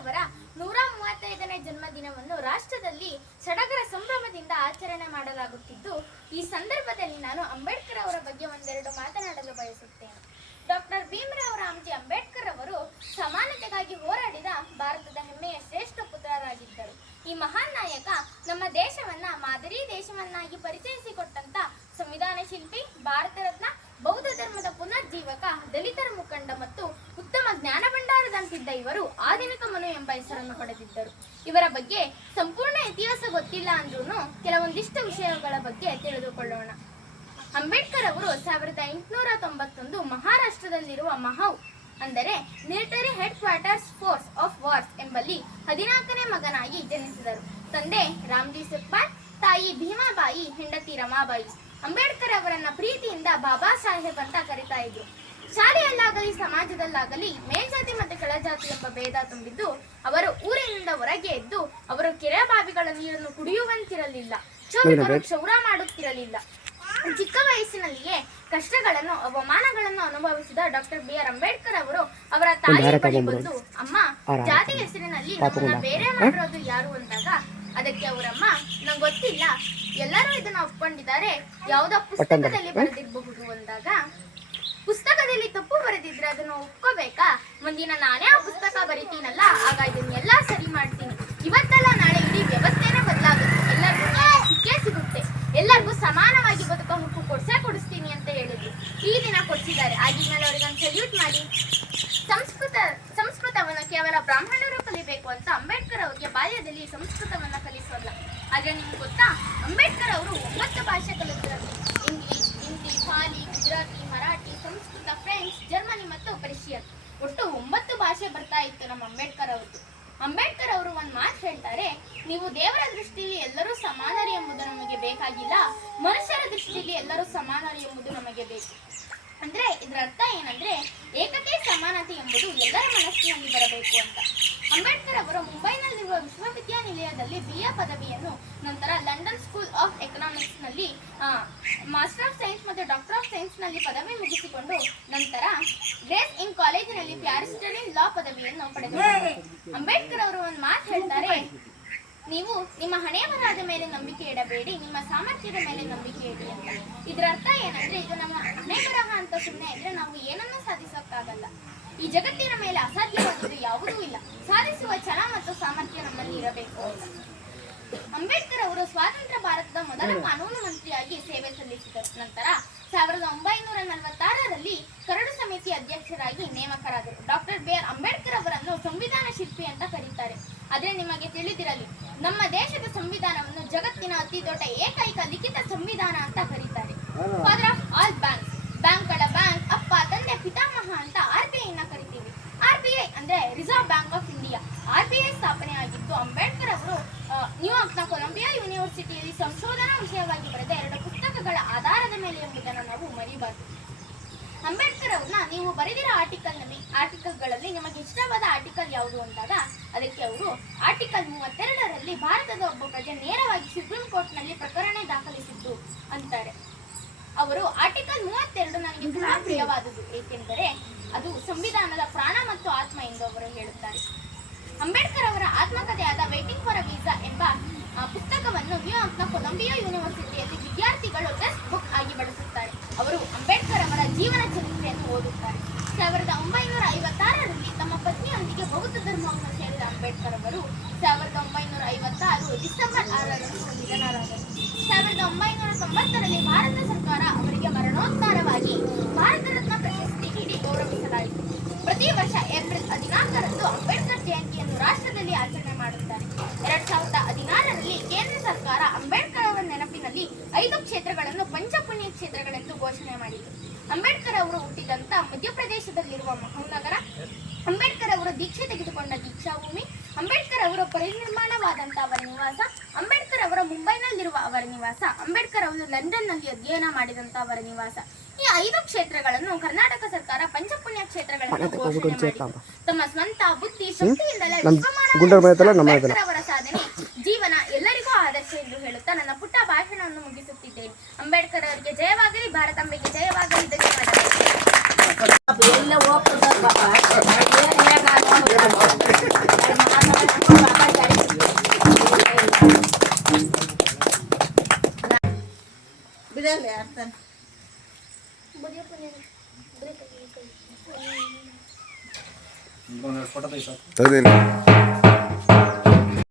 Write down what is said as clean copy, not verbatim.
ಅವರ 135ನೇ ಜನ್ಮದಿನವನ್ನು ರಾಷ್ಟ್ರದಲ್ಲಿ ಸಡಗರ ಸಂಭ್ರಮದಿಂದ ಆಚರಣೆ ಮಾಡಲಾಗುತ್ತಿದ್ದು, ಈ ಸಂದರ್ಭದಲ್ಲಿ ನಾನು ಅಂಬೇಡ್ಕರ್ ಅವರ ಬಗ್ಗೆ ಒಂದೆರಡು ಮಾತನಾಡಲು ಬಯಸುತ್ತೇನೆ. ಡಾಕ್ಟರ್ ಭೀಮರಾವ್ ರಾಮ್ಜಿ ಅಂಬೇಡ್ಕರ್ ಅವರು ಸಮಾನತೆಗಾಗಿ ಹೋರಾಡಿದ ಭಾರತದ ಹೆಮ್ಮೆಯ ಶ್ರೇಷ್ಠ ಪುತ್ರರಾಗಿದ್ದರು. ಈ ಮಹಾನ್ ನಾಯಕ ನಮ್ಮ ದೇಶವನ್ನ ಮಾದರಿ ದೇಶವನ್ನಾಗಿ ಪರಿಚಯಿಸಿಕೊಟ್ಟಂತ ಸಂವಿಧಾನ ಶಿಲ್ಪಿ, ಭಾರತ ರತ್ನ, ಬೌದ್ಧ ಧರ್ಮದ ಪುನರ್ಜೀವಕ, ದಲಿತರ ಮುಖಂಡ ಮತ್ತು ಉತ್ತಮ ಜ್ಞಾನ ಭಂಡಾರದಂತಿದ್ದ ಇವರು ಆಧುನಿಕ ಮನು ಎಂಬ ಹೆಸರನ್ನು ಪಡೆದಿದ್ದರು. ಇವರ ಬಗ್ಗೆ ಸಂಪೂರ್ಣ ಇತಿಹಾಸ ಗೊತ್ತಿಲ್ಲ ಅಂದ್ರೂ ಕೆಲವೊಂದಿಷ್ಟು ವಿಷಯಗಳ ಬಗ್ಗೆ ತಿಳಿದುಕೊಳ್ಳೋಣ. ಅಂಬೇಡ್ಕರ್ ಅವರು 1891 ಮಹಾರಾಷ್ಟ್ರದಲ್ಲಿರುವ ಮಹೌ ಅಂದರೆ military head quarters force of wars ಎಂಬಲ್ಲಿ 14ನೇ ಮಗನಾಗಿ ಜನಿಸಿದರು. ತಂದೆ ರಾಮ್ಜಿ ಸುಖ್ಪಾಲ್, ತಾಯಿ ಭೀಮಾಬಾಯಿ, ಹೆಂಡತಿ ರಮಾಬಾಯಿ. ಅಂಬೇಡ್ಕರ್ ಅವರನ್ನ ಪ್ರೀತಿಯಿಂದ ಬಾಬಾ ಸಾಹೇಬ್ ಅಂತ ಕರೀತಾ ಇದ್ರು. ಶಾಲೆಯಲ್ಲಾಗಲಿ ಸಮಾಜದಲ್ಲಾಗಲಿ ಮೇಲ್ಜಾತಿ ಮತ್ತು ಕೆಳಜಾತಿ ಎಂಬ ಭೇದ ತುಂಬಿದ್ದು ಅವರು ಊರಿನಿಂದ ಹೊರಗೆ ಎದ್ದು ಅವರು ಕೆರೆ ಬಾವಿಗಳ ನೀರನ್ನು ಕುಡಿಯುವಂತಿರಲಿಲ್ಲ, ಕ್ಷೌರ ಮಾಡುತ್ತಿರಲಿಲ್ಲ. ಚಿಕ್ಕ ವಯಸ್ಸಿನಲ್ಲಿಯೇ ಕಷ್ಟಗಳನ್ನು, ಅವಮಾನಗಳನ್ನು ಅನುಭವಿಸಿದ ಡಾಕ್ಟರ್ ಬಿ.ಆರ್. ಅಂಬೇಡ್ಕರ್ ಅವರು ಅವರ ತಾಯಿ ಬಳಿ ಬಂದು, ಅಮ್ಮ, ಜಾತಿ ಹೆಸರಿನಲ್ಲಿ ನಮ್ಮನ್ನ ಬೇರೆ ಮಾಡಿರೋದು ಯಾರು ಅಂದಾಗ ಅದಕ್ಕೆ ಅವರಮ್ಮ, ನಂಗೆ ಗೊತ್ತಿಲ್ಲ, ಎಲ್ಲರೂ ಇದನ್ನ ಒಪ್ಕೊಂಡಿದ್ದಾರೆ, ಯಾವುದೋ ಪುಸ್ತಕದಲ್ಲಿ ಬರೆದಿರಬಹುದು ಅಂದಾಗ, ಪುಸ್ತಕದಲ್ಲಿ ತಪ್ಪು ಬರೆದಿದ್ರೆ ಅದನ್ನು ಒಪ್ಕೋಬೇಕಾ? ಮುಂದಿನ ನಾನೇ ಆ ಪುಸ್ತಕ ಬರೀತೀನಲ್ಲ, ಆಗ ಇದನ್ನೆಲ್ಲ ಸರಿ ಮಾಡ್ತೀನಿ. ಇವತ್ತಲ್ಲ ನಾಳೆ ಇಡೀ ವ್ಯವಸ್ಥೆನೇ ಬದಲಾಗುತ್ತೆ, ಎಲ್ಲರಿಗೂ ಸಿಕ್ಕೇ ಸಿಗುತ್ತೆ, ಎಲ್ಲರಿಗೂ ಸಮಾನವಾಗಿ ಬದುಕೋ ಹಕ್ಕು ಕೊಡಿಸ್ತೀನಿ ಅಂತ ಹೇಳಿದ್ರು. ಈ ದಿನ ಕೊಡಿಸಿದ್ದಾರೆ. ಆಗಿದ್ಮೇಲೆ ಅವ್ರಿಗೊಂದು ಸಲ್ಯೂಟ್ ಮಾಡಿ. ಸಂಸ್ಕೃತವನ್ನು ಕೇವಲ ಬ್ರಾಹ್ಮಣರು ಕಲಿಬೇಕು ಅಂತ ಅಂಬೇಡ್ಕರ್ ಅವರಿಗೆ ಬಾಲ್ಯದಲ್ಲಿ ಸಂಸ್ಕೃತವನ್ನ ಕಲಿಸೋಲ್ಲ. ಆದ್ರೆ ನಿಮ್ಗೆ ಗೊತ್ತಾ, ಅಂಬೇಡ್ಕರ್ ಅವರು 9 ಭಾಷೆ ಕಲಿತಿರೋದು. ಇಂಗ್ಲಿಷ್, ಹಿಂದಿ, ಪಾಲಿ, ಗುಜರಾತಿ, ಮರಾಠಿ, ಸಂಸ್ಕೃತ, ಫ್ರೆಂಚ್, ಜರ್ಮನಿ ಮತ್ತು ಪರ್ಷಿಯನ್. ಒಟ್ಟು 9 ಭಾಷೆ ಬರ್ತಾ ಇತ್ತು ನಮ್ಮ ಅಂಬೇಡ್ಕರ್ ಅವ್ರದ್ದು. ಅಂಬೇಡ್ಕರ್ ಅವರು ಒಂದು ಮಾತು ಹೇಳ್ತಾರೆ, ನೀವು ದೇವರ ದೃಷ್ಟಿಯಲ್ಲಿ ಎಲ್ಲರೂ ಸಮಾನರು ಎಂಬುದು ನಮಗೆ ಬೇಕಾಗಿಲ್ಲ, ಮನುಷ್ಯರ ದೃಷ್ಟಿಯಲ್ಲಿ ಎಲ್ಲರೂ ಸಮಾನರು ಎಂಬುದು ನಮಗೆ ಬೇಕು. ಅಂದ್ರೆ ಇದರ ಅರ್ಥ ಏನಂದ್ರೆ, ಏಕತೆ ಸಮಾನತೆ ಎಂಬುದು ಎಲ್ಲರ ಮನಸ್ಸಿನಲ್ಲಿ ಬರಬೇಕು ಅಂತ. ಅಂಬೇಡ್ಕರ್ ಅವರು ಮುಂಬೈನಲ್ಲಿರುವ ವಿಶ್ವವಿದ್ಯಾನಿಲಯದಲ್ಲಿ BA ಪದವಿಯನ್ನು, ನಂತರ ಲಂಡನ್ ಸ್ಕೂಲ್ ಆಫ್ ಎಕನಾಮಿಕ್ಸ್ ನಲ್ಲಿ ಮಾಸ್ಟರ್ ಆಫ್ ಸೈನ್ಸ್ ಮತ್ತು ಡಾಕ್ಟರ್ ಆಫ್ ಸೈನ್ಸ್ ನಲ್ಲಿ ಪದವಿ ಮುಗಿಸಿಕೊಂಡು ನಂತರ ಗ್ರೇಸ್ ಇನ್ ಕಾಲೇಜಿನಲ್ಲಿ ಬ್ಯಾರಿಸ್ಟರ್ ಇನ್ ಲಾ ಪದವಿಯನ್ನು ಪಡೆದರು. ಅಂಬೇಡ್ಕರ್ ಅವರು ಒಂದು ಮಾತು ಹೇಳ್ತಾರೆ, ನೀವು ನಿಮ್ಮ ಹಣೆ ಬರಹದ ಮೇಲೆ ನಂಬಿಕೆ ಇಡಬೇಡಿ, ನಿಮ್ಮ ಸಾಮರ್ಥ್ಯದ ಮೇಲೆ ನಂಬಿಕೆ ಇಡಿ ಅಂತ. ಇದರ ಅರ್ಥ ಏನಂದ್ರೆ, ಇದು ನಮ್ಮ ಹಣೆ ಬರಹ ಅಂತ ಸುಮ್ಮನೆ ಇದ್ರೆ ನಾವು ಏನನ್ನೂ ಸಾಧಿಸೋಕ್ಕಾಗಲ್ಲ. ಈ ಜಗತ್ತಿನ ಮೇಲೆ ಅಸಾಧ್ಯವಾದುದು ಯಾವುದೂ ಇಲ್ಲ, ಸಾಧಿಸುವ ಛಲ ಮತ್ತು ಸಾಮರ್ಥ್ಯ ನಮ್ಮಲ್ಲಿ ಇರಬೇಕು ಅಂತ. ಅಂಬೇಡ್ಕರ್ ಅವರು ಸ್ವಾತಂತ್ರ್ಯ ಭಾರತದ ಮೊದಲ ಕಾನೂನು ಮಂತ್ರಿಯಾಗಿ ಸೇವೆ ಸಲ್ಲಿಸಿದರು. ನಂತರ 1946ರಲ್ಲಿ ಕರಡು ಸಮಿತಿ ಅಧ್ಯಕ್ಷರಾಗಿ ನೇಮಕರಾದರು. Doctor B R. ಅಂಬೇಡ್ಕರ್ ಅವರನ್ನು ಸಂವಿಧಾನ ಶಿಲ್ಪಿ ಅಂತ ಕರೀತಾರೆ. ಆದ್ರೆ ನಿಮಗೆ ತಿಳಿದಿರಲಿ, ನಮ್ಮ ದೇಶದ ಸಂವಿಧಾನವನ್ನು ಜಗತ್ತಿನ ಅತಿ ದೊಡ್ಡ ಏಕೈಕ ಲಿಖಿತ ಸಂವಿಧಾನ ಅಂತ ಕರೀತಾರೆ. ಫಾದರ್ ಆಫ್ ಆಲ್ ಬ್ಯಾಂಕ್ಸ್, ಬ್ಯಾಂಕ್ಗಳ ಬ್ಯಾಂಕ್, ಅಪ್ಪ, ತಂದೆ, ಪಿತಾಮಹ ಅಂತ RBI ನ ಕರಿತೀವಿ. RBI ಅಂದ್ರೆ reserve bank of India. RBI ಸ್ಥಾಪನೆ ಆಗಿದ್ದು ಅಂಬೇಡ್ಕರ್ ಅವರು ನ್ಯೂಯಾರ್ಕ್ನ ಕೊಲಂಬಿಯಾ ಯೂನಿವರ್ಸಿಟಿಯಲ್ಲಿ ಸಂಶೋಧನಾ ವಿಷಯವಾಗಿ ಬರೆದ 2 ಪುಸ್ತಕಗಳ ಆಧಾರದ ಮೇಲೆ ಎಂಬುದನ್ನು ನಾವು ಮರಿಬಾರದು. ಅಂಬೇಡ್ಕರ್ ಅವ್ರನ್ನ ನೀವು ಬರೆದಿರೋ ಆರ್ಟಿಕಲ್ಗಳಲ್ಲಿ ನಿಮಗೆ ಇಷ್ಟವಾದ ಆರ್ಟಿಕಲ್ ಯಾವುದು ಅಂದಾಗ ಅದಕ್ಕೆ ಅವರು ಆರ್ಟಿಕಲ್ 32ರಲ್ಲಿ ಭಾರತದ ಒಬ್ಬ ಪ್ರಜೆ ನೇರವಾಗಿ ಸುಪ್ರೀಂ ಕೋರ್ಟ್ ನಲ್ಲಿ ಪ್ರಕರಣ ದಾಖಲಿಸಿದ್ದು ಅಂತಾರೆ. ಅವರು ಆರ್ಟಿಕಲ್ 32 ನನಗೆ ತುಂಬಾ ಪ್ರಿಯವಾದುದು, ಏಕೆಂದರೆ ಅದು ಸಂವಿಧಾನದ ಪ್ರಾಣ ಮತ್ತು ಆತ್ಮ ಎಂದು ಅವರು ಹೇಳುತ್ತಾರೆ. ಅಂಬೇಡ್ಕರ್ ಅವರ ಆತ್ಮಕಥೆಯಾದ ವೈಟಿಂಗ್ ಫಾರ್ ಅ ವೀಸಾ ಎಂಬ ಪುಸ್ತಕವನ್ನು ನ್ಯೂಯಾರ್ಕ್ನ ಕೊಲಂಬಿಯಾ ಯೂನಿವರ್ಸಿಟಿಯಲ್ಲಿ ವಿದ್ಯಾರ್ಥಿಗಳು ಟೆಕ್ಸ್ಟ್ ಬುಕ್ ಆಗಿ ಬಳಸುತ್ತಾರೆ. ಅವರು ಅಂಬೇಡ್ಕರ್ ಅವರ ಜೀವನ ಚರಿತ್ರೆಯನ್ನು ಓದುತ್ತಾರೆ. 1956ರಲ್ಲಿ ತಮ್ಮ ಪತ್ನಿಯೊಂದಿಗೆ ಬೌದ್ಧ ಧರ್ಮವನ್ನು ಸೇರಿದ ಅಂಬೇಡ್ಕರ್ ಅವರು 1956 ಡಿಸೆಂಬರ್ 6ರಂದು ನಿಧನರಾದರು. 1990ರಲ್ಲಿ ಭಾರತ ಸರ್ಕಾರ ಅವರಿಗೆ ಮರಣೋತ್ತರವಾಗಿ ಭಾರತ ರತ್ನ ಪ್ರಶಸ್ತಿ ನೀಡಿ ಗೌರವಿಸಲಾಯಿತು. ಪ್ರತಿ ವರ್ಷ ಏಪ್ರಿಲ್ 14ರಂದು ಅಂಬೇಡ್ಕರ್ ಜಯಂತಿಯನ್ನು ರಾಷ್ಟ್ರದಲ್ಲಿ ಆಚರಣೆ ಮಾಡುತ್ತಾರೆ. 2016ರಲ್ಲಿ ಕೇಂದ್ರ ಸರ್ಕಾರ ಅಂಬೇಡ್ಕರ್ ಅವರ ನೆನಪಿನಲ್ಲಿ 5 ಕ್ಷೇತ್ರಗಳನ್ನು ಪಂಚಪುಣ್ಯ ಕ್ಷೇತ್ರಗಳೆಂದು ಘೋಷಣೆ ಮಾಡಿತು. ಅಂಬೇಡ್ಕರ್ ಅವರು ಹುಟ್ಟಿದಂತ ಮಧ್ಯಪ್ರದೇಶದಲ್ಲಿರುವ ಮಹೌನಗರ, ಅಂಬೇಡ್ಕರ್ ಅವರು ದೀಕ್ಷೆ ತೆಗೆದುಕೊಂಡ ದೀಕ್ಷಾಭೂಮಿ, ಅಂಬೇಡ್ಕರ್ ಅವರು ಪರಿನಿರ್ಮಾಣವಾದಂಥ ಅವರ ನಿವಾಸ, ಅಂಬೇಡ್ಕರ್ ಅವರ ಮುಂಬೈನಲ್ಲಿರುವ ಅವರ ನಿವಾಸ, ಅಂಬೇಡ್ಕರ್ ಅವರು ಲಂಡನ್ನಲ್ಲಿ ಅಧ್ಯಯನ ಮಾಡಿದಂಥ ಅವರ ನಿವಾಸ. ಈ 5 ಕ್ಷೇತ್ರಗಳನ್ನು ಕರ್ನಾಟಕ ಸರ್ಕಾರ ಪಂಚಪುಣ್ಯ ಕ್ಷೇತ್ರಗಳನ್ನು ಘೋಷಣೆ ಮಾಡಿತು. ತಮ್ಮ ಸ್ವಂತ ಬುದ್ಧಿ ಶಕ್ತಿಯಿಂದಲೇ ಅಂಬೇಡ್ಕರ್ ಅವರ ಸಾಧನೆ, ಜೀವನ ಎಲ್ಲರಿಗೂ ಆದರ್ಶ ಎಂದು ಹೇಳುತ್ತಾ ನನ್ನ ಪುಟ್ಟ ಭಾಷಣವನ್ನು ಮುಗಿಸುತ್ತಿದ್ದೇನೆ. ಅಂಬೇಡ್ಕರ್ ಅವರಿಗೆ ಜಯವಾಗಲಿ, ಭಾರತಾಂಬೆಗೆ ಜಯವಾಗಲಿ. ಧನ್ಯವಾದಗಳು. ಇರಲ್ಲ ಅರ್ಥ ತೆಗ್ದೇನು